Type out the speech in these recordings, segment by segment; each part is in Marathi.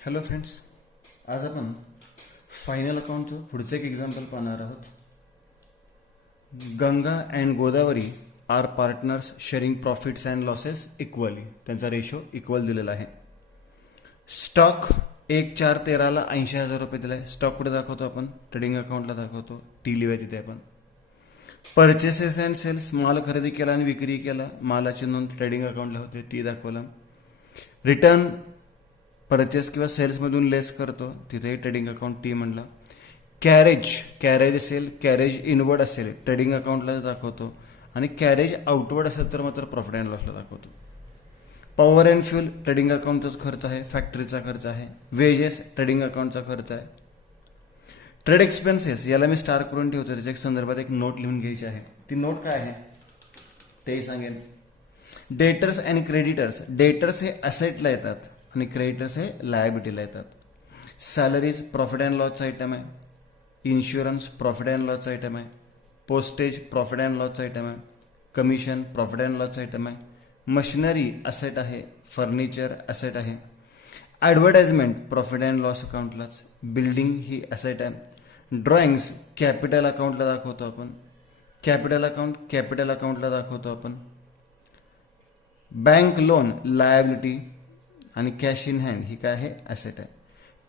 हॅलो फ्रेंड्स, आज आपण फायनल अकाउंटचं पुढचं एक एक्झाम्पल पाहणार आहोत. Ganga and Godavari are partners sharing profits and losses equally. त्यांचा रेशो इक्वल दिलेला आहे. स्टॉक 1/4/13 80,000 रुपये दिला आहे. स्टॉक कुठे दाखवतो आपण? ट्रेडिंग अकाउंटला दाखवतो. टी लिवाय तिथे आपण. परचेसेस अँड सेल्स, माल खरेदी केला आणि विक्री केला, मालाची नोंद ट्रेडिंग अकाउंटला होते, टी दाखवला. रिटर्न परचेस किंवा सेल्समधून लेस करतो, तिथे ट्रेडिंग अकाउंट टी म्हणला. कॅरेज असेल, कॅरेज इनवर्ड असेल, ट्रेडिंग अकाउंटला दाखवतो, आणि कॅरेज आउटवर्ड असेल तर मात्र प्रॉफिट अँड लॉसला दाखवतो. पॉवर अँड फ्यूल ट्रेडिंग अकाउंटचाच खर्च आहे, फॅक्टरीचा खर्च आहे. वेजेस ट्रेडिंग अकाउंटचा खर्च आहे. ट्रेड एक्सपेन्सेस याला मी स्टार करून ठेवतो, त्याच्या संदर्भात एक नोट लिहून घ्यायची आहे. ती नोट काय आहे तेही सांगेन. डेटर्स अँड क्रेडिटर्स, डेटर्स हे असेटला येतात आणि क्रेडिटर्स हे लायबिलिटीला येतात. सॅलरीज प्रॉफिट अँड लॉसचा आयटम आहे. इन्शुरन्स प्रॉफिट अँड लॉसचा आयटम आहे. पोस्टेज प्रॉफिट अँड लॉसचा आयटम आहे. कमिशन प्रॉफिट अँड लॉसचा आयटम आहे. मशिनरी असेट आहे. फर्निचर असेट आहे. ॲडव्हर्टाइजमेंट प्रॉफिट अँड लॉस अकाउंटलाच. बिल्डिंग ही असेट आहे. ड्रॉइंग्स कॅपिटल अकाउंटला दाखवतो आपण. कॅपिटल अकाउंटला दाखवतो आपण. बँक लोन लायबिलिटी आणि कॅश इन हँड ही काय आहे? ॲसेट आहे.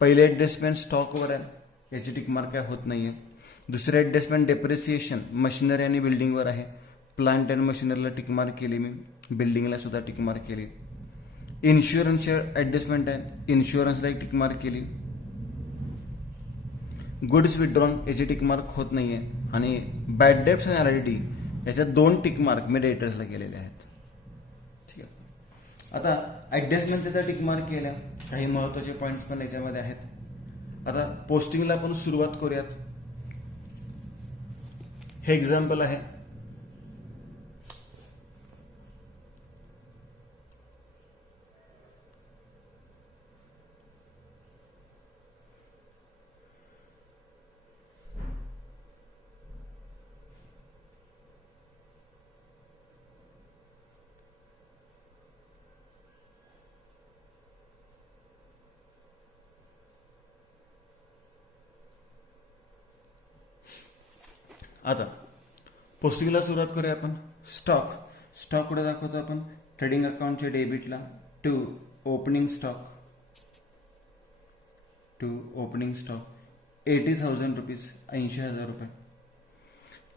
पहिले ॲडजस्टमेंट स्टॉकवर आहे, याची टिकमार्क काय होत नाही आहे. दुसरे ॲडजस्टमेंट डेप्रिसिएशन मशिनरी आणि बिल्डिंगवर आहे. प्लांट अँड मशिनरीला टिकमार्क केली मी, बिल्डिंगला सुद्धा टिकमार्क केली. इन्शुरन्सचे ॲडजस्टमेंट आहे, इन्शुरन्सला एक टिकमार्क केली. गुड्स विथड्रॉन याची टिकमार्क होत नाही आहे. आणि बॅड डेट्स आणि आरआयडी याच्यात 2 टिकमार्क मी डेटर्सला केलेले आहेत. ठीक आहे. आता ॲडजस्टमेंट त्याचा टिकमार्क केल्या, काही महत्त्वाचे पॉईंट्स पण याच्यामध्ये आहेत. आता पोस्टिंगला आपण सुरुवात करूयात. हे एक्झाम्पल आहे. आता पोस्टिंगला सुरुवात करूया आपण. स्टॉक कुठे दाखवतो आपण? ट्रेडिंग अकाउंटच्या डेबिटला. टू ओपनिंग स्टॉक 80,000 रुपीज 80,000 रुपये.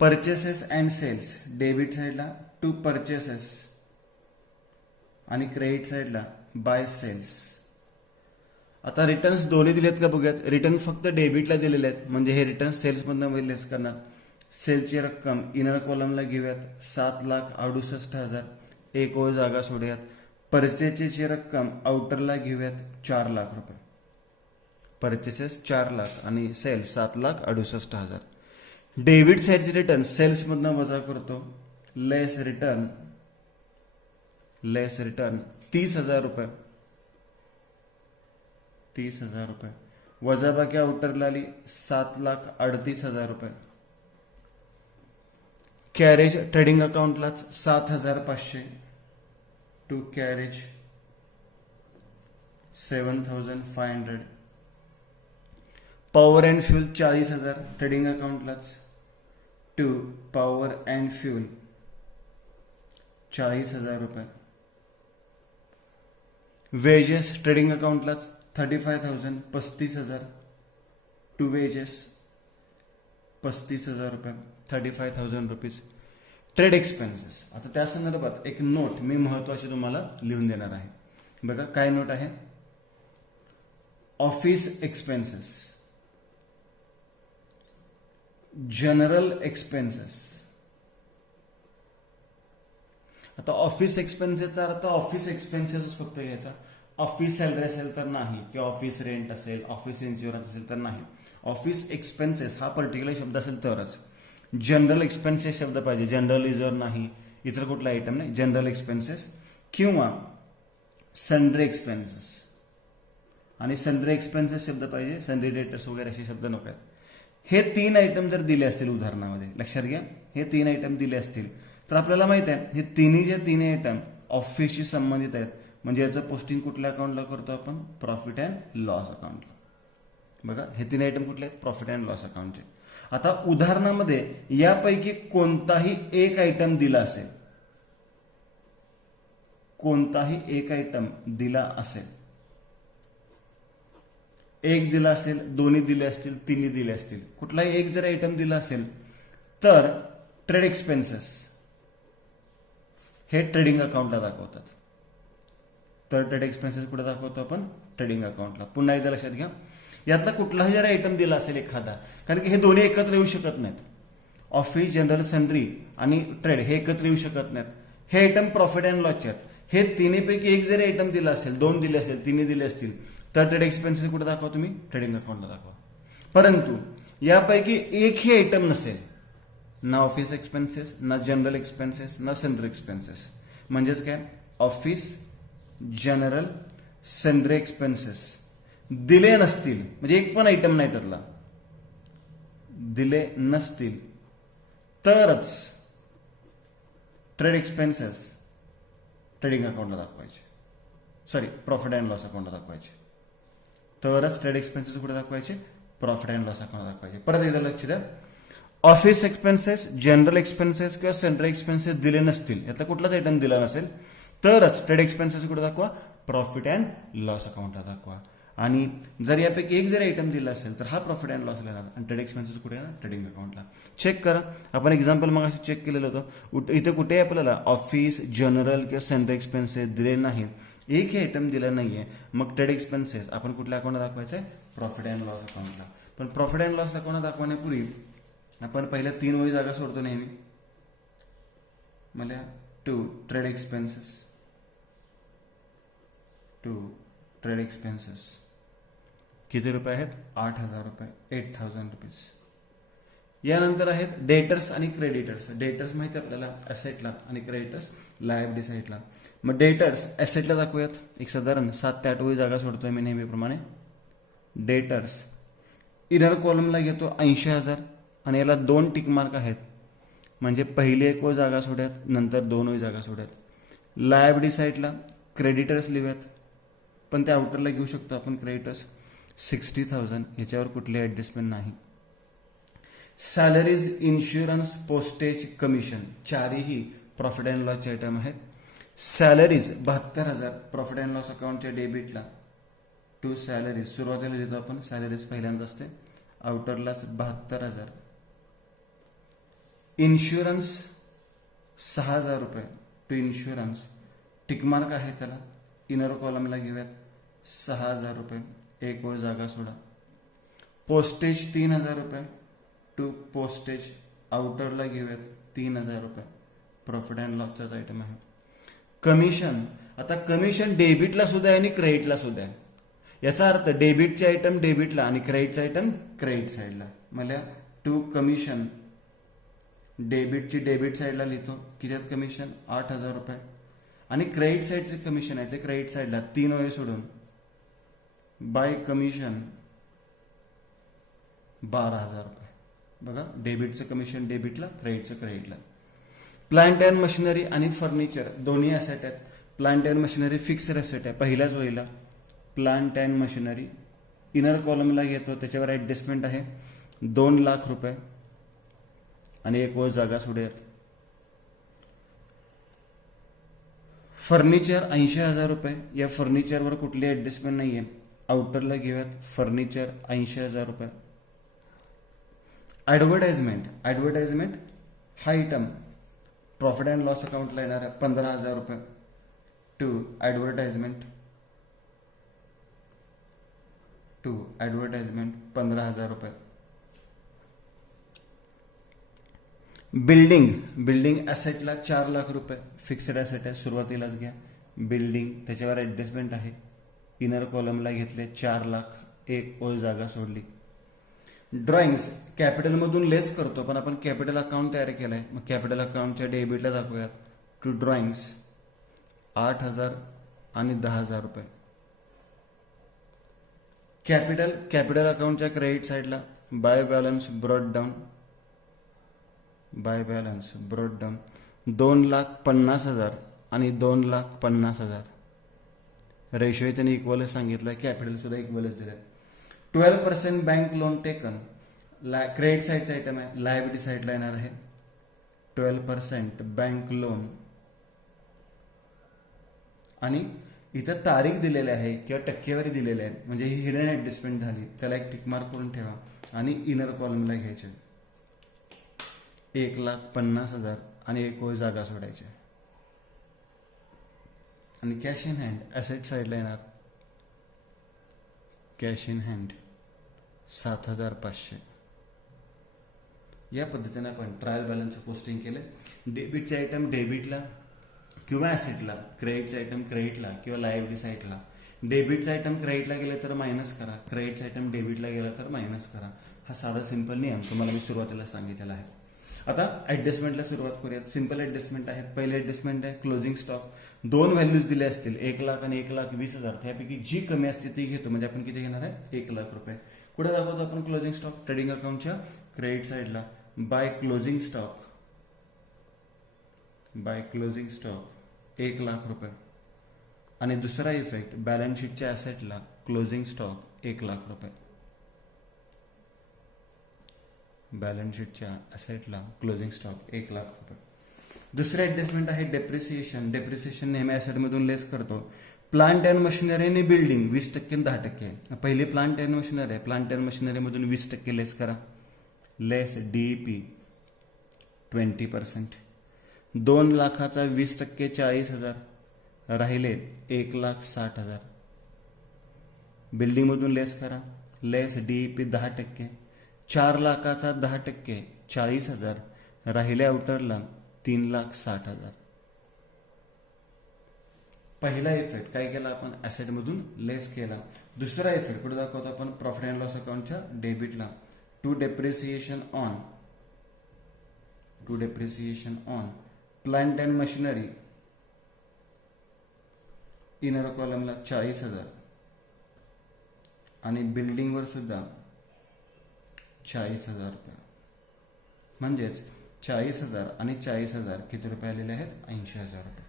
परचेसेस अँड सेल्स डेबिट साईडला टू परचेसेस आणि क्रेडिट साईडला बाय सेल्स. आता रिटर्न्स दोन्ही दिलेत का बघूयात. रिटर्न फक्त डेबिटला दिलेले आहेत, म्हणजे हे रिटर्न सेल्समधनं लेस करणार. सेलची रक्कम इनर कॉलमला घेऊयात 7,68,000, एक ओळ जागा सोडूयात. परचेसची रक्कम आउटरला घेऊयात 4 लाख रुपये. परचेसेस 4 लाख आणि सेल्स 7,68,000. डेबिट साईडचे रिटर्न सेल्समधनं वजा करतो. लेस रिटर्न 30,000 रुपये. 30,000 रुपये वजाबाकी आउटरला आली 7,38,000 रुपये. कॅरेज ट्रेडिंग अकाउंटलाच 7,500 to carriage 7,500. Power and fuel 40,000 trading अकाउंटलाच टू पॉवर अँड फ्यूल 40,000 रुपये. वेजेस ट्रेडिंग अकाउंटलाच 35,000 35,000 टू वेजेस 35,000 रुपये 35,000 रुपीज. ट्रेड एक्सपेन्सेस, आता त्या संदर्भात एक नोट मी महत्वाची तुम्हाला लिहून देणार आहे. बघा काय नोट आहे. Office expenses, general expenses. आता ऑफिस एक्सपेन्सेसचा अर्थ ऑफिस एक्सपेन्सेस फक्त घ्यायचा. ऑफिस सॅलरी असेल तर नाही, किंवा ऑफिस रेंट असेल, ऑफिस इन्शुरन्स असेल तर नाही. ऑफिस एक्सपेन्सेस हा पर्टिक्युलर शब्द असेल तरच. जनरल एक्सपेन्सेस शब्द पाहिजे, जनरल रिझर्व नाही, इतर कुठला आयटम नाही. जनरल एक्सपेन्सेस किंवा सन्ड्री एक्सपेन्सेस. आणि सन्ड्री एक्सपेन्सेस शब्द पाहिजे, सन्ड्री डेटर्स वगैरे असे शब्द नको आहेत. हे 3 आयटम जर दिले असतील उदाहरणामध्ये, लक्षात घ्या, हे 3 आयटम दिले असतील तर आपल्याला माहित आहे हे तिन्ही आयटम ऑफिसशी संबंधित आहेत. म्हणजे याचं पोस्टिंग कुठल्या अकाउंटला करतो आपण? प्रॉफिट अँड लॉस अकाउंटला. बघा हे 3 आयटम कुठले आहेत? प्रॉफिट अँड लॉस अकाउंटचे. आता उदाहरणामध्ये यापैकी कोणताही एक आयटम दिला असेल, कोणताही एक आयटम दिला असेल, एक दिला असेल, दोन्ही दिले असतील, तिन्ही दिले असतील, कुठलाही एक जर आयटम दिला असेल तर ट्रेड एक्सपेन्सेस हे ट्रेडिंग अकाउंटला दाखवतात. तर ट्रेड एक्सपेन्सेस कुठे दाखवतो आपण? ट्रेडिंग अकाउंटला. पुन्हा एकदा लक्षात घ्या, यातला कुठलाही जर आयटम दिला असेल एखादा, कारण की हे दोन्ही एकत्र येऊ शकत नाहीत. ऑफिस, जनरल, सन्ड्री आणि ट्रेड हे एकत्र येऊ शकत नाहीत. हे आयटम प्रॉफिट अँड लॉसचे आहेत. हे तिन्हीपैकी एक जरी आयटम दिला असेल, दोन दिले असेल, तिन्ही दिले असतील, तर ट्रेड एक्सपेन्सेस कुठे दाखवा तुम्ही? ट्रेडिंग अकाउंटला दाखवा. परंतु यापैकी एकही आयटम नसेल, ना ऑफिस एक्सपेन्सेस, ना जनरल एक्सपेन्सेस, ना सन्ड्री एक्सपेन्सेस, म्हणजेच काय? ऑफिस, जनरल, सन्ड्री एक्सपेन्सेस दिले नसतील, म्हणजे एक पण आयटम नाही त्यातला, दिले नसतील, तरच ट्रेड एक्सपेन्सेस ट्रेडिंग अकाउंटला दाखवायचे. सॉरी, प्रॉफिट अँड लॉस अकाउंटला दाखवायचे. तरच ट्रेड एक्सपेन्सेस कुठे दाखवायचे? प्रॉफिट अँड लॉस अकाउंट दाखवायचे. परत एकदा लक्ष द्या, ऑफिस एक्सपेन्सेस, जनरल एक्सपेन्सेस किंवा सन्ड्री एक्सपेन्सेस दिले नसतील, यातला कुठलाच आयटम दिला नसेल, तरच ट्रेड एक्सपेन्सेस कुठे दाखवा? प्रॉफिट अँड लॉस अकाउंटला दाखवा. आणि जर यापैकी एक जर आयटम दिला असेल तर हा प्रॉफिट अँड लॉस येणार आणि ट्रेड एक्सपेन्सेस कुठे येणार? ट्रेडिंग अकाउंटला. चेक करा, आपण एक्झाम्पल मग चेक केलेलं होतं. इथे कुठे आपल्याला ऑफिस, जनरल किंवा सन्ड्री एक्सपेन्सेस दिले नाहीत, एकही आयटम दिला नाहीये, मग ट्रेड एक्सपेन्सेस आपण कुठल्या अकाउंटला दाखवायचं आहे? प्रॉफिट अँड लॉस अकाउंटला. पण प्रॉफिट अँड लॉस अकाउंट दाखवण्यापूर्वी आपण पहिल्या 3 वही जागा सोडतो नेहमी. मला to trade expenses, to trade expenses किती रुपये आहेत? 8,000 रुपये, 8,000 रुपीज. यानंतर आहेत डेटर्स आणि क्रेडिटर्स. डेटर्स माहिती आपल्याला ॲसेटला आणि क्रेडिटर्स लायबिलिटी साईडला. मग डेटर्स ॲसेटला दाखवूयात. एक साधारण 7 ते 8 वही जागा सोडतोय मी नेहमीप्रमाणे. डेटर्स इनर कॉलमला घेतो 80,000 आणि याला 2 टिक मार्क आहेत, म्हणजे पहिली एक वही जागा सोडूयात, नंतर 2 वही जागा सोडूयात. लायबिलिटी साईडला क्रेडिटर्स लिहूयात, पण त्या आउटरला घेऊ शकतो आपण क्रेडिटर्स 60,000, याच्यावर कुठली ॲडजस्टमेंट नाही. सॅलरीज, इन्शुरन्स, पोस्टेज, कमिशन चारही प्रॉफिट अँड लॉसचे आयटम आहेत. सॅलरीज 72,000 प्रॉफिट अँड लॉस अकाउंटच्या डेबिटला. टू सॅलरीज सुरुवातीला देतो आपण, सॅलरीज पहिल्यांदा असते, आउटरलाच 72,000. इन्शुरन्स 6,000 रुपये. टू इन्शुरन्स टिकमार्क आहे त्याला, इनर कॉलमला घेऊयात 6,000 रुपये, एक व जागा सोडा. पोस्टेज 3,000 रुपये. टू पोस्टेज आउटरला घेऊयात 3,000 रुपये, प्रॉफिट अँड लॉसचाच आयटम आहे. कमिशन, आता कमिशन डेबिटला सुद्धा आहे आणि क्रेडिटला सुद्धा आहे. याचा अर्थ डेबिटचे आयटम डेबिटला आणि क्रेडिटचे आयटम क्रेडिट साईडला. मला टू कमिशन डेबिटची डेबिट साईडला लिहितो, किती आहेत कमिशन? 8,000 रुपये. आणि क्रेडिट साईडचे कमिशन आहे ते क्रेडिट साईडला 3 वही सोडून बाय कमिशन 12,000 रुपये. बघा, डेबिटचं कमिशन डेबिटला, क्रेडिटचं क्रेडिटला. प्लांट अँड मशिनरी आणि फर्निचर दोन्ही ॲसेट आहेत. Plant and machinery fixed asset आहे पहिल्याच वहीला. प्लांट अँड मशिनरी इनर कॉलमला घेतो, त्याच्यावर ॲडजस्टमेंट आहे 2 लाख रुपये आणि एक वर जागा सोडूयात. फर्निचर 80,000 रुपये. या फर्निचरवर कुठली ॲडजस्टमेंट नाही आहे, आउटरला घेऊयात फर्निचर 80,000 रुपये. ॲडव्हर्टाइजमेंट हा आयटम प्रॉफिट अँड लॉस अकाउंटला येणार आहे 15,000 रुपये. टू ॲडव्हर्टाइजमेंट 15,000 रुपये. बिल्डिंग ॲसेटला 4 लाख रुपये, फिक्स्ड ॲसेट आहे, सुरुवातीलाच घ्या. बिल्डिंग त्याच्यावर ॲडजस्टमेंट आहे, इनर कॉलमला घेतले 4 लाख, एक ओळ जागा सोडली. ड्रॉइंग्स कॅपिटलमधून लेस करतो, पण आपण कॅपिटल अकाउंट तयार केलं आहे, मग कॅपिटल अकाउंटच्या डेबिटला दाखवूयात. टू ड्रॉइंग्स 8,000 आणि 10,000 रुपये. कॅपिटल अकाउंटच्या क्रेडिट साईडला बाय बॅलन्स ब्रॉड डाऊन 2,50,000 आणि 2,50,000. रेशोही त्यांनी इक्वलच सांगितलं, कॅपिटल सुद्धा इक्वलच दिलं. 12% बँक लोन टेकन, क्रेडिट साईडचा आयटम आहे, लायबिलिटी साईडला येणार आहे. 12% बँक लोन आणि इथं तारीख दिलेली आहे किंवा टक्केवारी दिलेली आहे, म्हणजे ही हिडन ऍडजस्टमेंट झाली, त्याला एक टिक मार्क करून ठेवा आणि इनर कॉलमला घ्यायचे 1,50,000 आणि एक ओळ जागा सोडायची. आणि कॅश इन हँड ॲसेट साईडला येणार, कॅश इन हँड 7,500. या पद्धतीने आपण ट्रायल बॅलन्सचं पोस्टिंग केलं. डेबिटचे आयटम डेबिटला किंवा ॲसेटला, क्रेडिटचे आयटम क्रेडिटला किंवा लायबिलिटी साईडला. डेबिटचा आयटम क्रेडिटला गेलं तर मायनस करा, क्रेडिटचा आयटम डेबिटला गेला तर मायनस करा. हा साधा सिंपल नियम तुम्हाला मी सुरुवातीला सांगितलेला आहे. आता ऍडजस्टमेंटला सुरुवात करूयात. सिंपल ऍडजस्टमेंट आहेत. पहिले ऍडजस्टमेंट आहे क्लोजिंग स्टॉक. दोन व्हॅल्यूज दिले असतील, 1,00,000 आणि 1,20,000. त्यापैकी जी कमी असते ती घेतो, म्हणजे आपण किती घेणार आहे, 1,00,000 रुपये. कुठे दाखवतो आपण क्लोजिंग स्टॉक, ट्रेडिंग अकाउंटच्या क्रेडिट साईडला. By closing stock, by closing stock 1,00,000 रुपये. आणि दुसरा इफेक्ट बॅलन्स शीटच्या ॲसेटला क्लोजिंग स्टॉक 1,00,000 रुपये. बॅलन्स शीटच्या ॲसेटला क्लोजिंग स्टॉक 1,00,000 रुपये. दुसरे ऍडजस्टमेंट आहे डेप्रिसिएशन. डेप्रिसिएशन नेहमी ॲसेटमधून लेस करतो. प्लांट अँड मशिनरी आणि बिल्डिंग 20% आणि 10%. पहिली प्लांट अँड मशिनरी आहे, प्लांट अँड मशिनरीमधून 20% लेस करा, लेस डीईपी 20%. 2,00,000चा 20% 40,000, राहिले 1,60,000. बिल्डिंगमधून लेस करा, लेस डीईपी 10%. 4,00,000चा 10% 40,000, राहिले आउटरला 3,60,000. पहिला इफेक्ट काय केला आपण, ॲसेटमधून लेस केला. दुसरा इफेक्ट कुठे दाखवतो आपण, प्रॉफिट अँड लॉस अकाउंटच्या डेबिटला. To depreciation on plant and machinery, inner कॉलमला 40,000 आणि बिल्डिंगवर सुद्धा 40,000 रुपये. म्हणजेच 40,000 आणि 40,000 किती रुपये आलेले आहेत, 80,000 रुपये.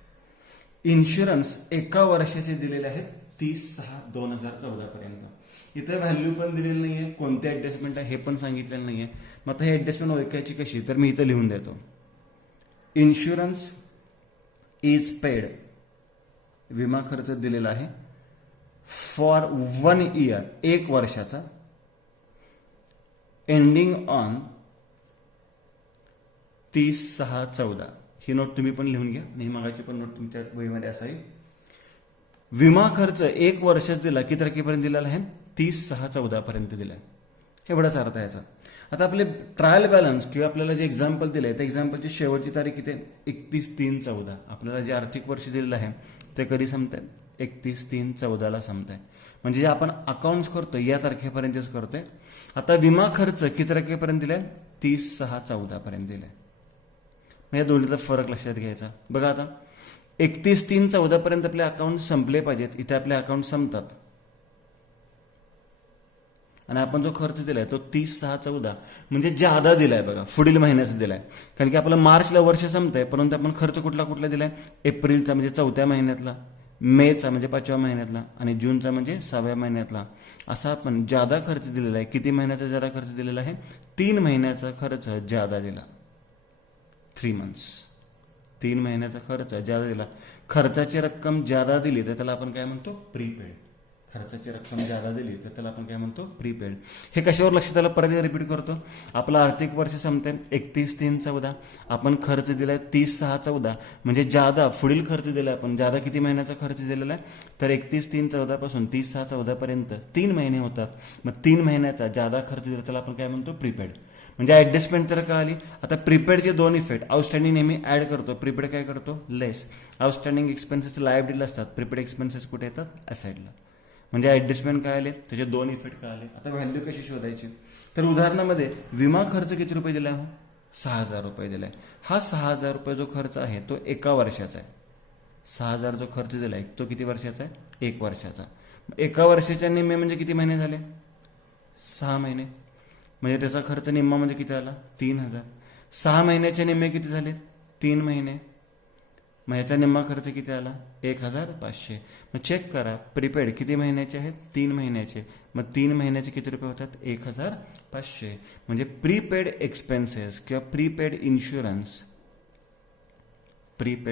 इन्शुरन्स एका वर्षाचे दिलेले आहेत 30/6/2014 पर्यंत. इथे व्हॅल्यू पण दिलेली नाहीये, कोणते ऍडजस्टमेंट आहे हे पण सांगितलेलं नाहीये. मग आता हे ऍडजस्टमेंट ओळखायची कशी, तर मी इथं लिहून देतो. इन्शुरन्स इज पेड, विमा खर्च दिलेला आहे फॉर 1 इयर, 1 वर्षाचा, एंडिंग ऑन 30/6/14. ही नोट तुम्ही पण लिहून घ्या, आणि मागाची पण नोट तुमच्या वहीमध्ये असावी. विमा खर्च 1 वर्षात दिला, किती तारखेपर्यंत दिलेला आहे, 30/6/14 पर्यंत दिलाय. एवढाच अर्थ आहे याचा. आता आपले ट्रायल बॅलन्स किंवा आपल्याला जे एक्झाम्पल दिले त्या एक्झाम्पलची शेवटची तारीख किती, 31/3/14. आपल्याला जे आर्थिक वर्ष दिलेलं आहे ते कधी संपत आहे, 31/3/14 संपत आहे. म्हणजे जे आपण अकाउंट्स करतोय या तारखेपर्यंतच करतोय. आता विमा खर्च किती तारखेपर्यंत दिलाय, 30/6/14 पर्यंत दिलाय. या दोन्हीतला फरक लक्षात घ्यायचा. बघा आता 31/3/14 पर्यंत आपले अकाउंट संपले पाहिजेत, इथे आपले अकाउंट संपतात. आणि आपण जो खर्च दिलाय तो 30/6/14 म्हणजे ज्यादा दिलाय बघा, पुढील महिन्याचा दिलाय. कारण की आपलं मार्चला वर्ष संपतंय, परंतु आपण खर्च कुठला दिलाय, एप्रिलचा म्हणजे 4थ्या महिन्यातला, मेचा म्हणजे 5व्या महिन्यातला, आणि जूनचा म्हणजे 6व्या महिन्यातला. असा आपण ज्यादा खर्च दिलेला आहे. किती महिन्याचा ज्यादा खर्च दिलेला आहे, 3 महिन्याचा खर्च ज्यादा दिला, 3 months. 3 महिन्याचा खर्च ज्यादा दिला. खर्चाची रक्कम ज्यादा दिली तर त्याला आपण काय म्हणतो, प्रीपेड. खर्चाची रक्कम ज्यादा दिली तर त्याला आपण काय म्हणतो, प्रीपेड. हे कशावर लक्ष त्याला परत रिपीट करतो. आपलं आर्थिक वर्ष संपतंय 31/3/14, आपण खर्च दिलाय 30/6/14, म्हणजे ज्यादा पुढील खर्च दिलाय आपण. ज्यादा किती महिन्याचा खर्च दिलेला आहे, तर 31/3/14 पासून 30/6/14 पर्यंत 3 महिने होतात. मग 3 महिन्याचा ज्यादा खर्च दिला त्याला आपण काय म्हणतो, प्रीपेड. म्हणजे ऍडजस्टमेंट तर का आली. आता प्रीपेडचे 2 इफेक्ट, आउटस्टँडिंग नेहमी ऍड करतो, प्रीपेड काय करतो, लेस. आउटस्टँडिंग एक्सपेन्सेस लायबिलिटीला असतात, प्रीपेड एक्सपेन्सेस कुठे येतात, ॲसेटला. म्हणजे ऍडजस्टमेंट काय आले, त्याचे 2 इफेक्ट काय आले. आता व्हॅल्यू कशी शोधायची, तर उदाहरणामध्ये विमा खर्च किती रुपये दिलाय, 6,000 रुपये दिलाय. हा 6,000 रुपये जो खर्च आहे तो एका वर्षाचा आहे. 6,000 जो खर्च दिलाय तो किती वर्षाचा आहे, 1 वर्षाचा. एका वर्षाच्या निम्मे म्हणजे किती महिने झाले, 6 महिने. म्हणजे त्याचा खर्च निम्मा म्हणजे किती आला, 3,000. 6 महिन्याचे निम्मे किती झाले, 3 महिने. मग ह्याचा निम्मा खर्च किती आला 1500. मग चेक करा प्रीपेड किती महिन्याचे आहेत 3 महिन्याचे. मग 3 महिन्याचे किती रुपये होतात 1500. म्हणजे प्रीपेड एक्सपेन्सेस किंवा प्रीपेड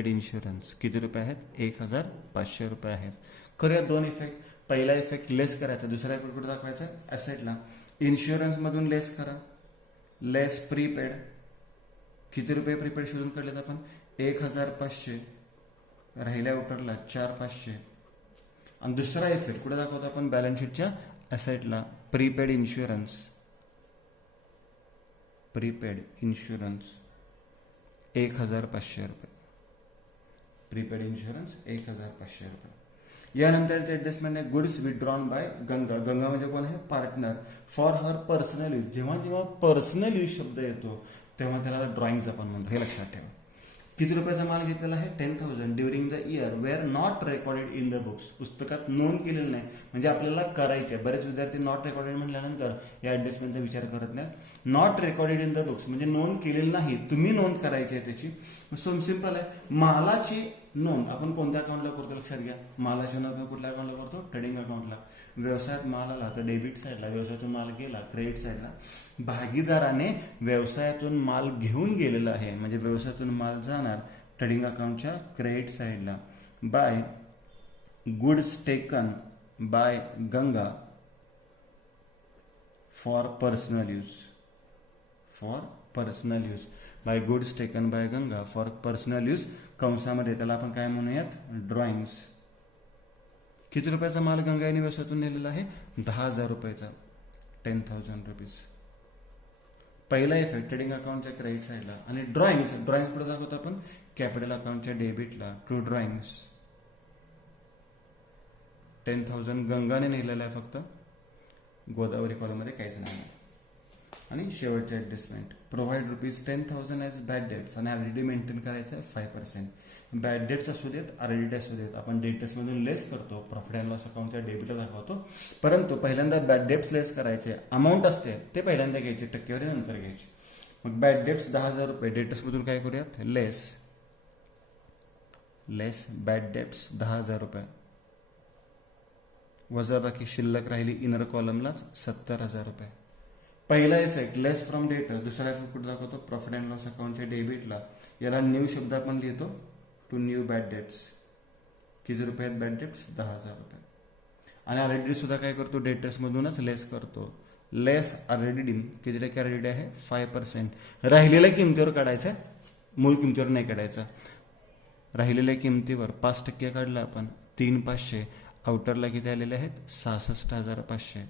इन्शुरन्स किती रुपये आहेत 1500 रुपये आहेत. करूया 2 इफेक्ट. पहिला इफेक्ट लेस करायचा, दुसरा इफेक्ट कुठे दाखवायचा ॲसेटला. इन्शुरन्समधून लेस करा, लेस प्रीपेड. किती रुपये प्रीपेड शोधून काढलेत आपण 1500. राहिल्या आउटरला 4500. आणि दुसरा इफेक्ट कुठे दाखवतो आपण बॅलन्स शीटच्या ॲसेटला. प्रीपेड इन्शुरन्स 1500 रुपये. प्रीपेड इन्शुरन्स 1500 रुपये. यानंतरचे ॲडजस्टमेंट आहे goods withdrawn bye Ganga. Ganga म्हणजे कोण आहे partner for her personal use. जेव्हा जेव्हा पर्सनल यूज शब्द येतो तेव्हा त्याला ड्रॉइंग्स आपण म्हणतो, हे लक्षात ठेवा. किती रुपयाचा माल घेतलेला आहे 10,000 during the year wear not recorded in the books. पुस्तकात नोंद केलेलं नाही म्हणजे आपल्याला करायचे. बरेच विद्यार्थी नॉट रेकॉर्डेड म्हटल्यानंतर या ॲडजस्टमेंटचा विचार करत नाही. Not recorded in the books म्हणजे नोंद केलेली नाही, तुम्ही नोंद करायची आहे त्याची. सिंपल आहे. मालाची नोंद आपण कोणत्या अकाउंटला करतो लक्षात घ्या. मालाची नोंद आपण कुठल्या अकाउंटला करतो ट्रेडिंग अकाउंटला. व्यवसायात माल आला तर डेबिट साईडला, व्यवसायातून माल गेला क्रेडिट साईडला. भागीदाराने व्यवसायातून माल घेऊन गेलेला आहे म्हणजे व्यवसायातून माल जाणार ट्रेडिंग अकाउंटच्या क्रेडिट साईडला. By goods taken by Ganga for personal use. By goods taken by Ganga for personal use कंसामध्ये त्याला आपण काय म्हणूयात ड्रॉइंग्स. किती रुपयाचा माल गंगा यांनी व्यवसायातून नेलेला आहे 10,000 रुपयाचा 10,000 रुपीज. पहिला इफेक्ट ट्रेडिंग अकाउंटच्या क्रेडिट साईडला. आणि ड्रॉइंग्स पुढे दाखवतो आपण कॅपिटल अकाउंटच्या डेबिटला. टू ड्रॉइंग्स 10,000 गंगाने नेलेला आहे फक्त, गोदावरी कॉलममध्ये काहीच नाही. आणि शेवटचे adjustment provide ₹10,000 as bad debts. आणि आरडीडी मेंटेन करायचं आहे 5%. बॅड डेट्स असू देत आरडीडी असू देत आपण डेटसमधून लेस करतो, प्रॉफिट अँड लॉस अकाउंटच्या डेबिटला दाखवतो. परंतु पहिल्यांदा बॅड डेट्स लेस करायचे. अमाऊंट असते ते पहिल्यांदा घ्यायची, टक्केवारी नंतर घ्यायची. मग बॅड डेट्स 10,000 रुपये. डेटसमधून काय करूयात लेस बॅड डेट्स 10,000 रुपये. वजाबाकी शिल्लक राहिली इनर कॉलमलाच 70,000 रुपये. पहिला इफेक्ट लेस फ्रॉम डेटर. दुसरा इफेक्ट कुठे दाखवतो प्रॉफिट अँड लॉस अकाउंटच्या डेबिटला. याला न्यू शब्द आपण लिहितो टू न्यू बॅड डेट्स. किती रुपये आहेत बॅड डेट्स 10,000 रुपये. आणि आरडीडी सुद्धा काय करतो डेटर्समधूनच लेस करतो. लेस आरडीडी किती टक्के आरडीडी आहे 5%. राहिलेल्या किमतीवर काढायचं आहे, मूळ किमतीवर नाही काढायचा. राहिलेल्या किमतीवर 5% काढला आपण 3,500. आउटरला किती आलेले आहेत 66,500.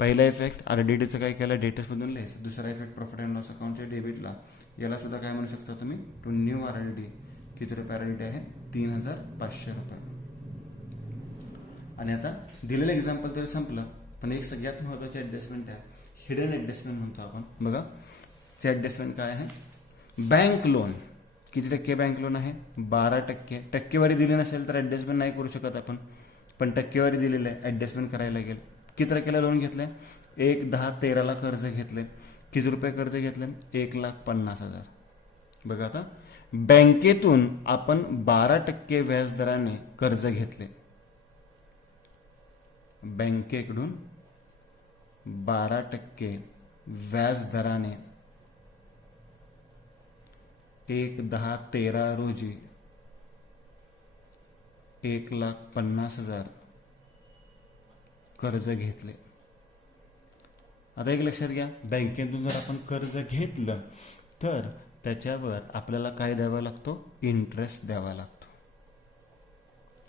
पहिला इफेक्ट आरडीडीचं काय केलं डेटर्समधून लेस. दुसरा इफेक्ट प्रॉफिट अँड लॉस अकाउंटच्या डेबिटला. याला सुद्धा काय म्हणू शकता तुम्ही टू न्यू आरडीडी. किती रुपये आरडीडी आहे 3,500 रुपये. आणि आता दिलेलं एक्झाम्पल तर संपलं, पण एक सगळ्यात महत्त्वाची ॲडजस्टमेंट आहे हिडन ॲडजस्टमेंट म्हणतो आपण. बघा ते ॲडजस्टमेंट काय आहे. बँक लोन किती टक्के बँक लोन आहे 12%. टक्केवारी दिली नसेल तर ॲडजस्टमेंट नाही करू शकत आपण, पण टक्केवारी दिलेलं आहे ॲडजस्टमेंट करायला लागेल. किती टक्क्याला लोन घेतलंय 1,10,13ला कर्ज घेतले. किती रुपये कर्ज घेतले 1,50,000. बघा आता बँकेतून आपण 12% व्याजदराने कर्ज घेतले. बँकेकडून 12% व्याजदराने 1,10,13 रोजी 1,50,000 कर्ज घेतले. आता एक लक्षात घ्या, बँकेतून जर आपण कर्ज घेतलं तर त्याच्यावर आपल्याला काय द्यावा लागतो इंटरेस्ट द्यावा लागतो.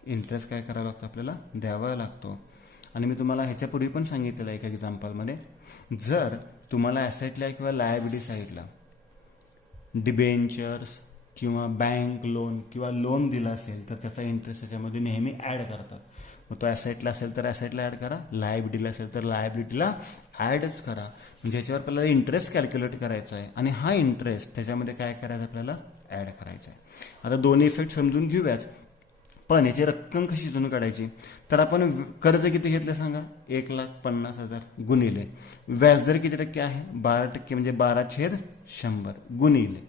इंटरेस्ट काय करावा लागतो आपल्याला द्यावा लागतो. आणि मी तुम्हाला ह्याच्यापूर्वी पण सांगितलेलं एका एक्झाम्पलमध्ये, जर तुम्हाला ॲसेटला किंवा लायबिलिटी साईडला डिबेंचर्स किंवा बँक लोन किंवा लोन दिला असेल तर त्याचा इंटरेस्ट त्याच्यामध्ये नेहमी ॲड करतात. मग तो ॲसेटला असेल तर ॲसेटला ॲड करा, लायबिलिटीला असेल तर लायबिलिटीला ॲडच करा. म्हणजे ह्याच्यावर आपल्याला इंटरेस्ट कॅल्क्युलेट करायचा आहे आणि हा इंटरेस्ट त्याच्यामध्ये काय करायचं आपल्याला ॲड करायचा आहे. आता दोन्ही इफेक्ट समजून घेऊयाच, पण याची रक्कम कशी शोधून काढायची. तर आपण कर्ज किती घेतलं सांगा 1,50,000 गुणिले व्याजदर किती टक्के आहे 12% म्हणजे 12/100 गुणिले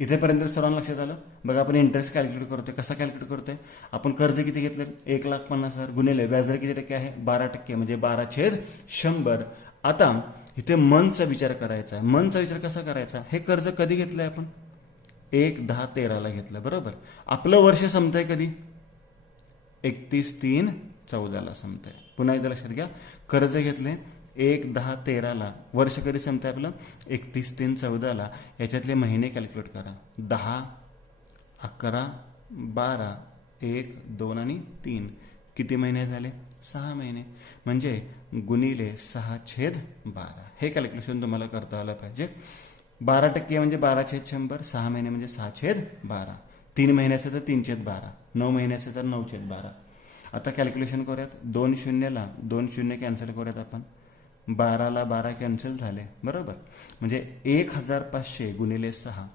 इथेपर्यंत सर्वांना लक्षात आलं. बघा आपण इंटरेस्ट कॅल्क्युलेट करतोय. कसा कॅल्क्युलेट करतोय आपण? कर्ज किती घेतलं? 1,50,000 गुणिले व्याजदर किती टक्के आहे? 12%, म्हणजे 12/100. आता इथे मंथचा विचार करायचा आहे. मंथचा विचार कसा करायचा? हे कर्ज कधी घेतलंय आपण? 1/10/13 घेतलं, बरोबर. आपलं वर्ष संपतंय कधी? 31/3/14 संपतंय. पुन्हा एकदा लक्षात घ्या, कर्ज घेतले 1/10/13. वर्ष कधी संपतंय आपलं? 31/3/14. याच्यातले महिने कॅल्क्युलेट करा. 10, 11, 12, 1, 2 आणि 3. किती महिने झाले? 6 महिने. म्हणजे गुणिले 6/12. हे कॅल्क्युलेशन तुम्हाला करता आलं पाहिजे. 12% म्हणजे 12/100. 6 महिने म्हणजे 6/12. 3 महिने असेल तर 3/12. 9 महिने असेल तर 9/12. आता कॅल्क्युलेशन करूयात. 2 शून्यला 2 शून्य कॅन्सल करूयात आपण. 12ला 12 कॅन्सल झाले, बरोबर. म्हणजे 1,500 गुणिले 6.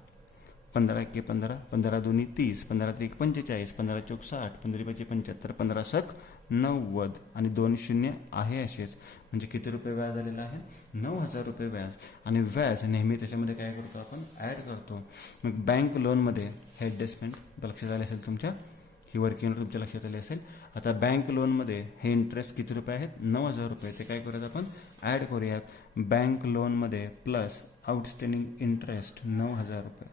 15 15, 15 2 30, 15 3 45, 15 4 60, 15 5 75, 15 6 90 आणि 2 शून्य आहे असेच. म्हणजे किती रुपये व्याज आलेलं आहे? 9,000 रुपये व्याज. आणि व्याज नेहमी त्याच्यामध्ये काय करतो आपण? ॲड करतो. मग बँक लोनमध्ये हे ॲडजस्टमेंट लक्षात आले असेल तुमच्या, ही वर्किंग तुमच्या लक्षात आली असेल. आता बँक लोनमध्ये हे इंटरेस्ट किती रुपये आहेत? 9,000 रुपये. ते काय करूयात आपण? ॲड करूयात. बँक लोनमध्ये प्लस आउटस्टँडिंग इंटरेस्ट 9,000 रुपये,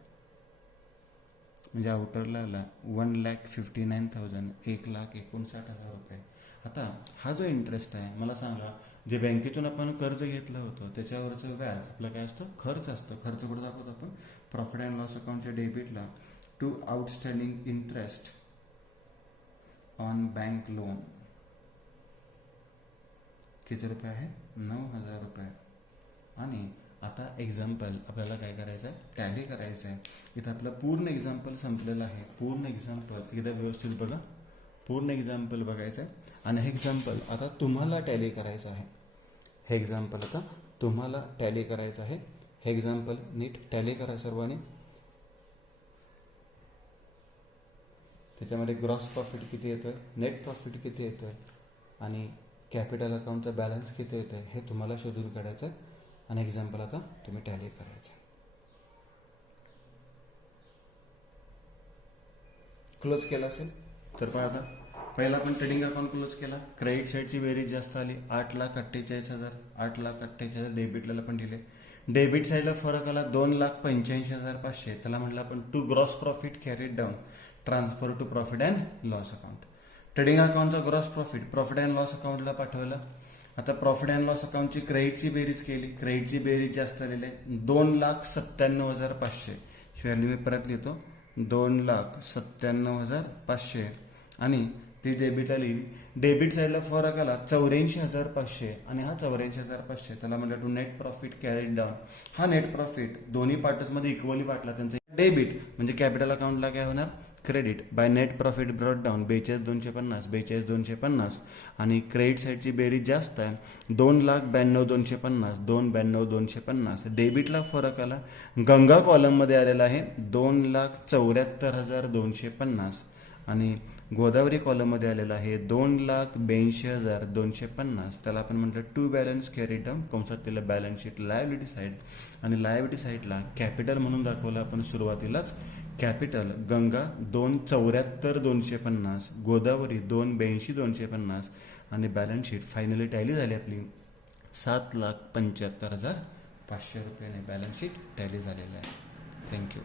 म्हणजे आउटरला आला 1,59,000, 1,59,000 रुपये. आता हा जो इंटरेस्ट आहे, मला सांगा, जे बँकेतून आपण कर्ज घेतलं होतं त्याच्यावरचं व्याज आपलं काय असतं? खर्च असतं. खर्च कुठं दाखवतो आपण? प्रॉफिट अँड लॉस अकाउंटच्या डेबिटला to outstanding interest on bank loan. किती रुपये आहे? 9,000 रुपये. आणि आता एक्झाम्पल आपल्याला काय करायचं आहे? टॅली करायचं आहे. इथं आपलं पूर्ण एक्झाम्पल संपलेलं आहे. पूर्ण एक्झाम्पल एकदा व्यवस्थित बघा. पूर्ण एक्झाम्पल बघायचं आहे. आणि हे एक्झाम्पल आता तुम्हाला टॅली करायचं आहे. हे एक्झाम्पल आता तुम्हाला टॅली करायचं आहे. हे एक्झाम्पल नीट टॅली करा सर्वांनी. त्याच्यामध्ये ग्रॉस प्रॉफिट किती येतोय, नेट प्रॉफिट किती येतोय आणि कॅपिटल अकाउंटचा बॅलन्स किती येतोय हे तुम्हाला शोधून काढायचं आहे. आणि एक्झाम्पल आता तुम्ही टॅली करायचं. क्लोज केला असेल तर पहा. आता पहिला आपण ट्रेडिंग अकाउंट क्लोज केला. क्रेडिट साईडची बेरीज जास्त आली, 8,48,000. 8,48,000 डेबिटला पण दिले. डेबिट साईडला फरक आला 2,85,500. त्याला म्हटलं आपण to gross profit carried down, transfer to profit and loss account. Trading अकाउंटचा ग्रॉस प्रॉफिट अँड लॉस अकाउंटला पाठवलं. आता प्रॉफिट अँड लॉस अकाउंटची क्रेडिटची बेरीज केली. क्रेडिटची बेरीज जास्त आलेली आहे 2,97,500. ही व्हॅल्यू मी परत लिहितो, 2,97,500. आणि ती डेबिटला लिहिली. डेबिट साईडला फरक आला 84,500. आणि हा 84,500 त्याला म्हटलं to net profit carried down. हा नेट प्रॉफिट दोन्ही पार्टर्समध्ये इक्वली वाटला. त्यांचं डेबिट म्हणजे कॅपिटल अकाउंटला काय होणार? Credit by net profit brought down 42,250, 42,250. आणि क्रेडिट साईडची बेरीज जास्त आहे 2,92,250, 2,92,250. डेबिटला फरक आला, गंगा कॉलममध्ये आलेला आहे 2,74,250. आणि गोदावरी कॉलममध्ये आलेला आहे 2,82,250. त्याला आपण म्हटलं टू बॅलन्स कॅरी डाऊन, कंसात त्याला बॅलन्स शीट लायबिलिटी साईड. आणि लायबिलिटी साईडला कॅपिटल म्हणून दाखवलं आपण सुरुवातीलाच. कॅपिटल गंगा 2,74,250, गोदावरी 2,82,250. आणि बॅलन्स शीट फायनली टॅली झाली आपली 7,75,500 रुपयाने बॅलन्स शीट टॅली झालेलं आहे. थँक्यू.